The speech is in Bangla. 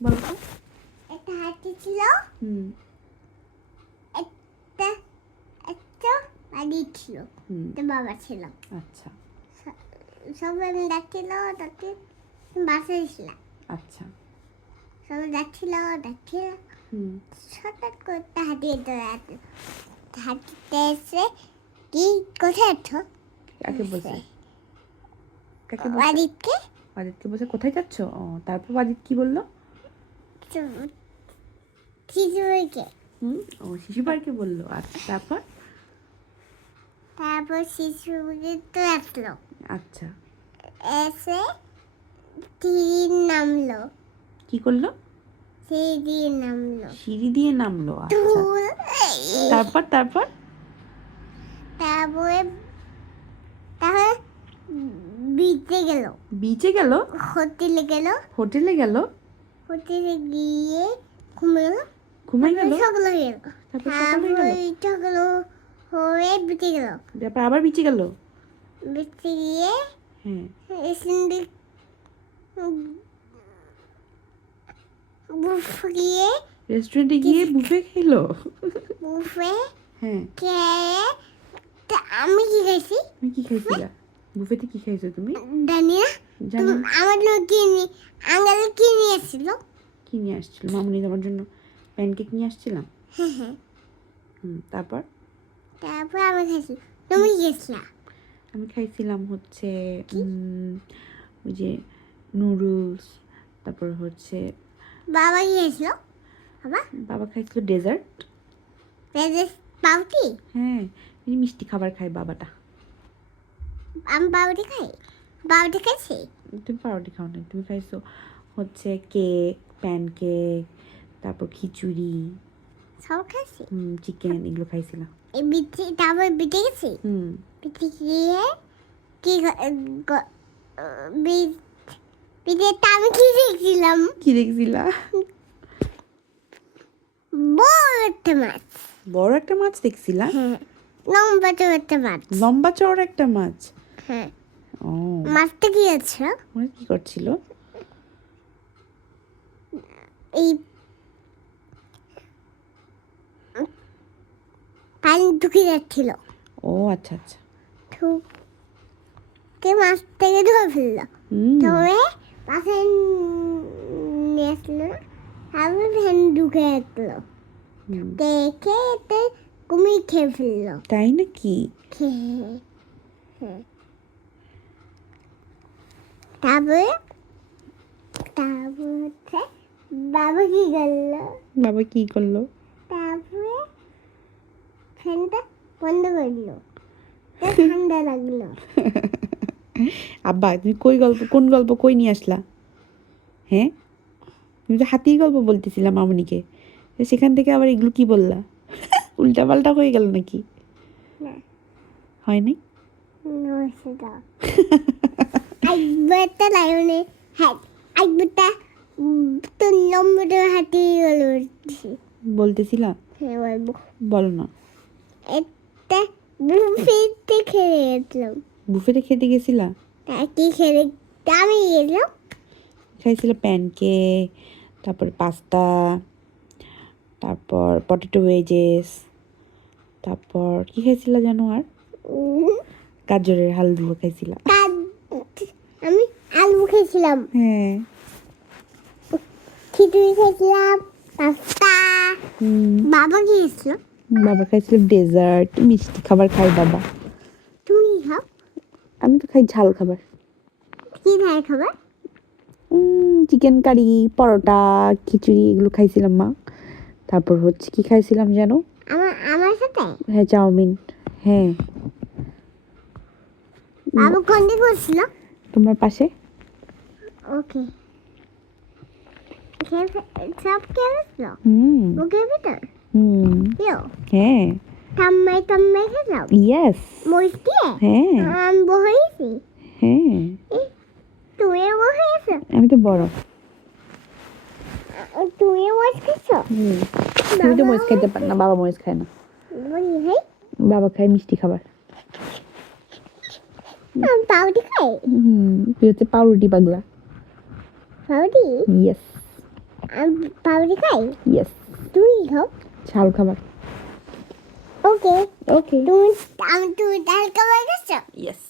বলো তো একটা হাতি ছিল। হুম। একটা একটা বাড়ি ছিল। হুম। একটা বাবা ছিল। আচ্ছা। সবাই ডাকছিল ডাকতে বাসায় ছিল আচ্ছা। সবাই ডাকছিল ডাকছিল হুম। হঠাৎ করে একটা হাতি আসলো হাতিতে এসে কি কোথায় আছো কাকে বলছে? কাকে বলছে? বাড়িতে বাজিতকে বলছে কোথায় যাচ্ছ? তারপর বাজিত কি বলল? শিশুকে হুম? ও শিশু পার্কে বলল। আচ্ছা তারপর? তারপর শিশুকে তো আসলো। আচ্ছা। এসে তীর নামলো। কি করল? সেই দিয়ে নামলো। সিঁড়ি দিয়ে নামলো আচ্ছা। তারপর তারপর? তারপরে তারপরে বিচে গেল। বিচে গেল? হোটেলে গেল। হোটেলে গেল? হোটেলে গিয়ে গেল? সকালে গেল। তারপর সকাল হয়ে গেল? সকাল হয়ে বিচে গেল। তারপর আবার বিচে গেল? বিচে গিয়ে হ্যাঁ। বুফে গিয়ে রেস্টুরেন্টে গিয়ে বুফে খেলো? বুফে হ্যাঁ। খেয়ে আমি কি খাইছি? তুমি কি খাইছিলা? বুফেতে কি খাইছো তুমি? জানি না। আমার জন্য কি নি আঙ্গালে এসেছিল কি নিয়ে আসছিল? মামুনি তোমার জন্য প্যানকেক নিয়ে আসছিলাম। হ্যাঁ হ্যাঁ হুম তারপর? তারপর আমি খাইছি। তুমি গেছিলা? আমি খাইছিলাম হচ্ছে ওই যে নুডলস তারপর হচ্ছে বাবা গিয়েছিল? বাবা? বাবা খাইছিল ডেজার্ট পাউটি হ্যাঁ মিষ্টি খাবার খায় বাবাটা। আমি পাউটি খাই। পাউটি খাইছি? তুমি পাউরুটি খাও না তুমি খাইছো হচ্ছে কেক প্যানকেক তারপর খিচুড়ি সব খাইছি। চিকেন এগুলো খাইছিলাম। এই বিচে তারপর বিটে গেছি? হুম। বিটে গিয়ে কি বিটে আমি কি দেখছিলাম? কি দেখছিলা? বড় একটা মাছ। বড় একটা মাছ দেখছিলা? হ্যাঁ লম্বা তো একটা মাছ। লম্বা চওড়া একটা মাছ? হ্যাঁ। ও। মাছটা কি আছে? কি করছিল? এই পানি ঢুকে যাচ্ছিল। ও আচ্ছা আচ্ছা। ঢুকে মাছ থেকে ধরে ফেলল। ধরে পাশে নিয়ে আসলো তারপর ফ্যান ঢুকে হুম। দেখে এতে কুমির খেয়ে ফেলল। তাই নাকি। তারপরে তারপর হচ্ছে বাবা কি করল? বাবা কি করল? তারপরে ফ্যানটা বন্ধ করল। ঠান্ডা লাগল। আব্বা তুমি কই গল্প কোন গল্প কই নিয়ে আসলা? হ্যাঁ? তুমি তো হাতির গল্প বলতেছিলাম মামনিকে। সেখান থেকে আবার এগুলো কি বললা? উল্টা পাল্টা হয়ে গেল নাকি? না। হয় নাই? একবারটা লাইনে। হ্যাঁ একবারটা তো নম্বর হাতে গেল বলতেছিলা? হ্যাঁ বলব। বলো না। একটা বুফেতে খেলে গেছিলাম। বুফেটে খেতে গেছিলা? তা কি খেলে? আমি গেলাম খাইছিল প্যানকেক তারপর পাস্তা তারপর পটেটো ওয়েজেস তারপর কি খাইছিল জানো আর? গাজরের হালুয়া খাইছিলা। তার আমি আলু খেয়েছিলাম হ্যাঁ। খিচুড়ি খেয়েছিলাম পাস্তা বাবা গিয়েছিল বাবা খাইছিল ডেজার্ট মিষ্টি খাবার খাই বাবা। তুমি খাও? আমি তো খাই ঝাল খাবার। কি খায় খাবার? চিকেন কারি পরোটা খিচুড়ি এগুলো খাইছিলাম মা। তারপর হচ্ছে কি খাইছিলাম জানো? আমার আমার সাথে? হ্যাঁ চাউমিন। হ্যাঁ। বাবু কোন দিকে তোমার পাশে? ওকে। সব কে বসছিল হুম মুখের ভিতর হুম ইয়ো হ্যাঁ টাম্মাই টাম্মাই খেলাম ইয়েস দিয়ে হ্যাঁ আমি বহেছি হ্যাঁ তুমিও বহেছো আমি তো বড়। তুমিও মরিচ খেয়েছো? হুম। তুমি তো মরিচ খাইতে পার না বাবা মরিচ খায় না। বাবা খায় মিষ্টি খাবার। পাউডি খাই হুম তুই হচ্ছে পাউরুটি পাগলা। পাউডি ইয়েস পাউরি খাই? ইয়েস তুই খাও? ঝাল খাবার। ওকে ওকে তুমি তুমি ডাল খাবার খাচ্ছ? ইয়েস